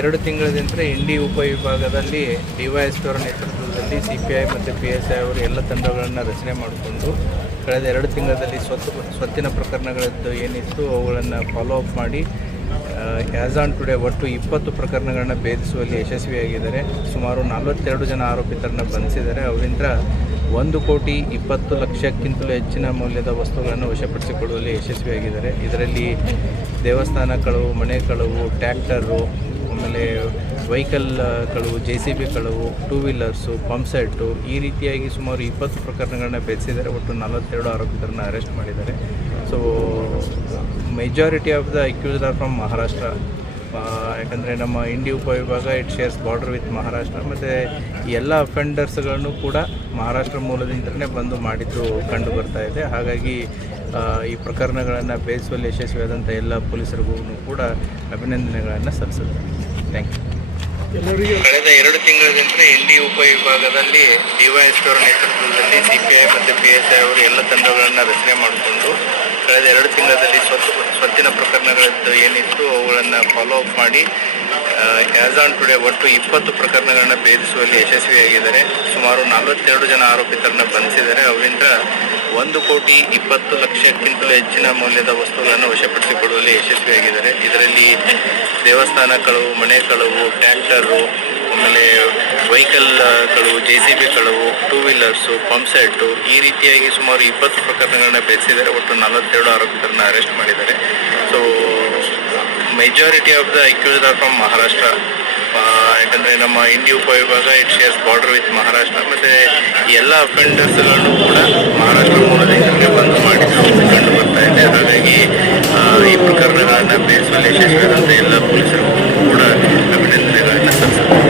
2 ತಿಂಗಳಿಂದ ಇಂಡಿ ಉಪವಿಭಾಗದಲ್ಲಿ ಡಿವೈಎಸ್ಪಿ ಅವರ ನೇತೃತ್ವದಲ್ಲಿ CPI ಮತ್ತು PSI ಅವರು ಎಲ್ಲ ತಂಡಗಳನ್ನು ರಚನೆ ಮಾಡಿಕೊಂಡು ಕಳೆದ 2 ತಿಂಗಳಲ್ಲಿ ಸ್ವತ್ತಿನ ಪ್ರಕರಣಗಳಿದ್ದು ಏನಿತ್ತು ಅವುಗಳನ್ನು ಫಾಲೋ ಅಪ್ ಮಾಡಿ ಆ್ಯಸ್ ಆನ್ ಟುಡೇ ಒಟ್ಟು 20 ಪ್ರಕರಣಗಳನ್ನು ಭೇದಿಸುವಲ್ಲಿ ಯಶಸ್ವಿಯಾಗಿದ್ದಾರೆ. ಸುಮಾರು 42 ಜನ ಆರೋಪಿತರನ್ನು ಬಂಧಿಸಿದ್ದಾರೆ. ಅವರಿಂದ 1,20,00,000ಕ್ಕಿಂತಲೂ ಹೆಚ್ಚಿನ ಮೌಲ್ಯದ ವಸ್ತುಗಳನ್ನು ವಶಪಡಿಸಿಕೊಳ್ಳುವಲ್ಲಿ ಯಶಸ್ವಿಯಾಗಿದ್ದಾರೆ. ಇದರಲ್ಲಿ ದೇವಸ್ಥಾನ ಕಳವು, ಮನೆ ಕಳವು, ಟ್ರ್ಯಾಕ್ಟರು, ಆಮೇಲೆ ವೆಹಿಕಲ್ ಕಳವು, JCB ಕಳವು, 2 ವೀಲರ್ಸು, ಪಂಪ್ ಸೆಟ್ಟು, ಈ ರೀತಿಯಾಗಿ ಸುಮಾರು 20 ಪ್ರಕರಣಗಳನ್ನ ಬೆಳೆಸಿದ್ದಾರೆ. ಒಟ್ಟು 42 ಆರೋಪಿತರನ್ನು ಅರೆಸ್ಟ್ ಮಾಡಿದ್ದಾರೆ. So majority of the accused are from Maharashtra. ಯಾಕಂದರೆ ನಮ್ಮ ಇಂಡಿ ಉಪವಿಭಾಗ it shares border with Maharashtra. ಮತ್ತು ಎಲ್ಲ ಅಫೆಂಡರ್ಸ್ಗಳನ್ನು ಕೂಡ ಮಹಾರಾಷ್ಟ್ರ ಮೂಲದಿಂದಲೇ ಬಂದು ಮಾಡಿದ್ದು ಕಂಡು ಬರ್ತಾ ಇದೆ. ಹಾಗಾಗಿ ಈ ಪ್ರಕರಣಗಳನ್ನು ಭೇದಿಸುವಲ್ಲಿ ಯಶಸ್ವಿಯಾದಂಥ ಎಲ್ಲ ಪೊಲೀಸರಿಗೂ ಕೂಡ ಅಭಿನಂದನೆಗಳನ್ನು ಸಲ್ಲಿಸುತ್ತೇನೆ. Thank you. ಕಳೆದ 2 ತಿಂಗಳಿಂದ ಇಂಡಿ ಉಪವಿಭಾಗದಲ್ಲಿ ಡಿವೈಎಸ್ಪಿ ಅವರ ನೇತೃತ್ವದಲ್ಲಿ CPI ಮತ್ತು PSI ಅವರು ಎಲ್ಲ ತಂಡಗಳನ್ನು ರಚನೆ ಮಾಡಿಕೊಂಡು ಕಳೆದ 2 ತಿಂಗಳಲ್ಲಿ ಸ್ವತ್ತಿನ ಪ್ರಕರಣಗಳಿದ್ದು ಏನಿತ್ತು ಅವುಗಳನ್ನು ಫಾಲೋ ಅಪ್ ಮಾಡಿ ಆ್ಯಸ್ ಆನ್ ಟುಡೇ ಒಟ್ಟು 20 ಪ್ರಕರಣಗಳನ್ನು ಭೇದಿಸುವಲ್ಲಿ ಯಶಸ್ವಿಯಾಗಿದ್ದಾರೆ. ಸುಮಾರು 42 ಜನ ಆರೋಪಿತರನ್ನು ಬಂಧಿಸಿದ್ದಾರೆ. ಅವರಿಂದ 1,20,00,000ಕ್ಕಿಂತಲೂ ಹೆಚ್ಚಿನ ಮೌಲ್ಯದ ವಸ್ತುಗಳನ್ನು ವಶಪಡಿಸಿಕೊಳ್ಳುವಲ್ಲಿ ಯಶಸ್ವಿಯಾಗಿದ್ದಾರೆ. ಇದರಲ್ಲಿ ದೇವಸ್ಥಾನ ಕಳವು, ಮನೆ ಕಳವು, ಟ್ರ್ಯಾಕ್ಟರು, ಆಮೇಲೆ ವೆಹಿಕಲ್ ಕಳವು, JCB ಕಳವು, 2 ವೀಲರ್ಸು, ಪಂಪ್ ಸೆಟ್ಟು, ಈ ರೀತಿಯಾಗಿ ಸುಮಾರು 20 ಪ್ರಕರಣಗಳನ್ನ ಬೆಳೆಸಿದ್ದಾರೆ. ಒಟ್ಟು 42 ಆರೋಪಿತರನ್ನು ಅರೆಸ್ಟ್ ಮಾಡಿದ್ದಾರೆ. So majority of the accused are from Maharashtra. ಯಾಕಂದರೆ ನಮ್ಮ ಇಂಡಿ ಉಪವಿಭಾಗ it shares border with Maharashtra. ಮತ್ತು ಎಲ್ಲ ಅಫೆಂಡರ್ಸ್ಗಳನ್ನು ಕೂಡ ಮಹಾರಾಷ್ಟ್ರ ಮೂಲದಿಂದಲೇ ಬಂದು ಮಾಡಿದ್ದು ಕಂಡು ಬರ್ತಾ ಇದೆ. ಹಾಗಾಗಿ ಈ ಪ್ರಕರಣಗಳನ್ನು ಭೇದಿಸುವಲ್ಲಿ ಯಶಸ್ವಿಯಾದಂಥ ಎಲ್ಲ ಪೊಲೀಸರಿಗೂ ಕೂಡ ಅಭಿನಂದನೆಗಳನ್ನು ಸಲ್ಲಿಸುತ್ತೇನೆ.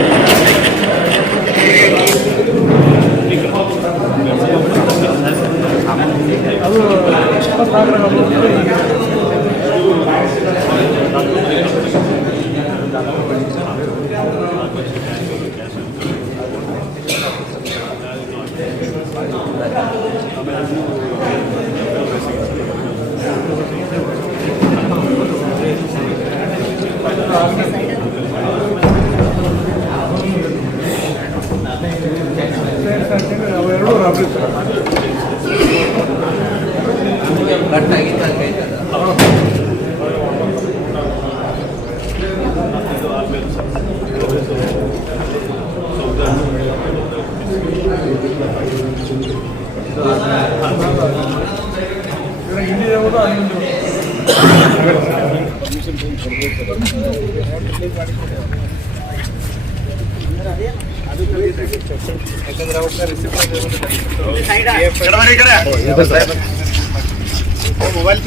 मोबाइल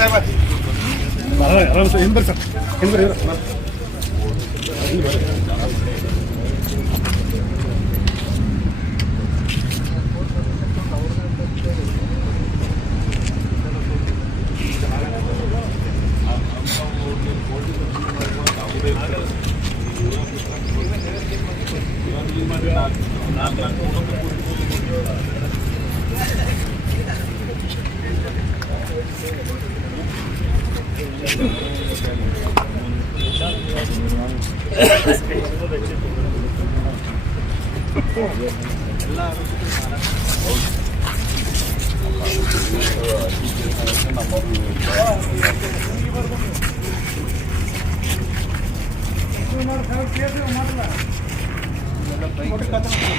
आराम से हिंदर सर हिंदर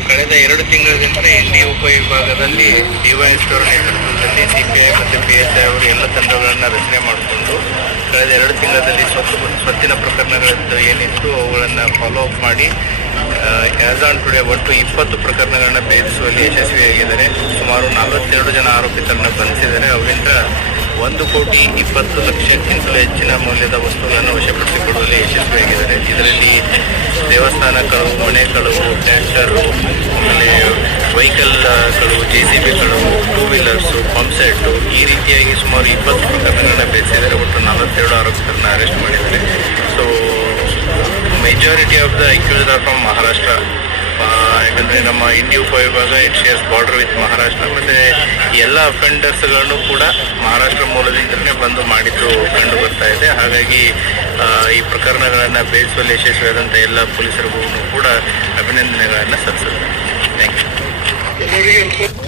ಕಳೆದ 2 ತಿಂಗಳಿಂದ ಇಂಡಿ ಉಪವಿಭಾಗದಲ್ಲಿ ಡಿವೈಎಸ್ಪಿ ಅವರ ನೇತೃತ್ವದಲ್ಲಿ CPI ಮತ್ತು PSI ಅವರು ಎಲ್ಲ ತಂಡಗಳನ್ನು ರಚನೆ ಮಾಡಿಕೊಂಡು ಕಳೆದ 2 ತಿಂಗಳಲ್ಲಿ ಸ್ವತ್ತಿನ ಪ್ರಕರಣಗಳಿದ್ದು ಏನಿತ್ತು ಅವುಗಳನ್ನು ಫಾಲೋ ಅಪ್ ಮಾಡಿ ಆ್ಯಸ್ ಆನ್ ಟುಡೇ ಒಟ್ಟು 20 ಪ್ರಕರಣಗಳನ್ನು ಭೇದಿಸುವಲ್ಲಿ ಯಶಸ್ವಿಯಾಗಿದ್ದಾರೆ. ಸುಮಾರು 42 ಜನ ಆರೋಪಿತರನ್ನು ಬಂಧಿಸಿದ್ದಾರೆ. ಅವರಿಂದ 1,20,00,000ಕ್ಕಿಂತಲೂ ಹೆಚ್ಚಿನ ಮೌಲ್ಯದ ವಸ್ತುಗಳನ್ನು ವಶಪಡಿಸಿಕೊಳ್ಳುವಲ್ಲಿ ಯಶಸ್ವಿಯಾಗಿದ್ದಾರೆ. ಇದರಲ್ಲಿ ದೇವಸ್ಥಾನ ಕಳವು, ಮನೆ ಕಳವು, ಟ್ರ್ಯಾಕ್ಟರು, ಆಮೇಲೆ ವೆಹಿಕಲ್ ಕಳವು, JCB ಕಳವು, 2 ವೀಲರ್ಸು, ಪಂಪ್ ಸೆಟ್ಟು, ಈ ರೀತಿಯಾಗಿ ಸುಮಾರು 20 ಪ್ರಕರಣಗಳನ್ನ ಬೆಳೆಸಿದ್ದಾರೆ. ಒಟ್ಟು 42 ಆರೋಪಿತರನ್ನು ಅರೆಸ್ಟ್ ಮಾಡಿದ್ದಾರೆ. So majority of the accused are from Maharashtra. ಯಾಕಂದರೆ ನಮ್ಮ ಇಂಡಿ ಉಪವಿಭಾಗ it shares border with Maharashtra. ಮತ್ತು ಎಲ್ಲ ಅಫೆಂಡರ್ಸ್ಗಳನ್ನು ಕೂಡ ಮಹಾರಾಷ್ಟ್ರ ಮೂಲದಿಂದಲೇ ಬಂದು ಮಾಡಿದ್ದು ಕಂಡು ಬರ್ತಾ ಇದೆ. ಹಾಗಾಗಿ ಈ ಪ್ರಕರಣಗಳನ್ನು ಬೇಯಿಸುವಲ್ಲಿ ಯಶಸ್ವಿಯಾದಂಥ ಎಲ್ಲ ಪೊಲೀಸರಿಗೂ ಕೂಡ ಅಭಿನಂದನೆಗಳನ್ನು ಸಲ್ಲಿಸುತ್ತೇನೆ. Thank you.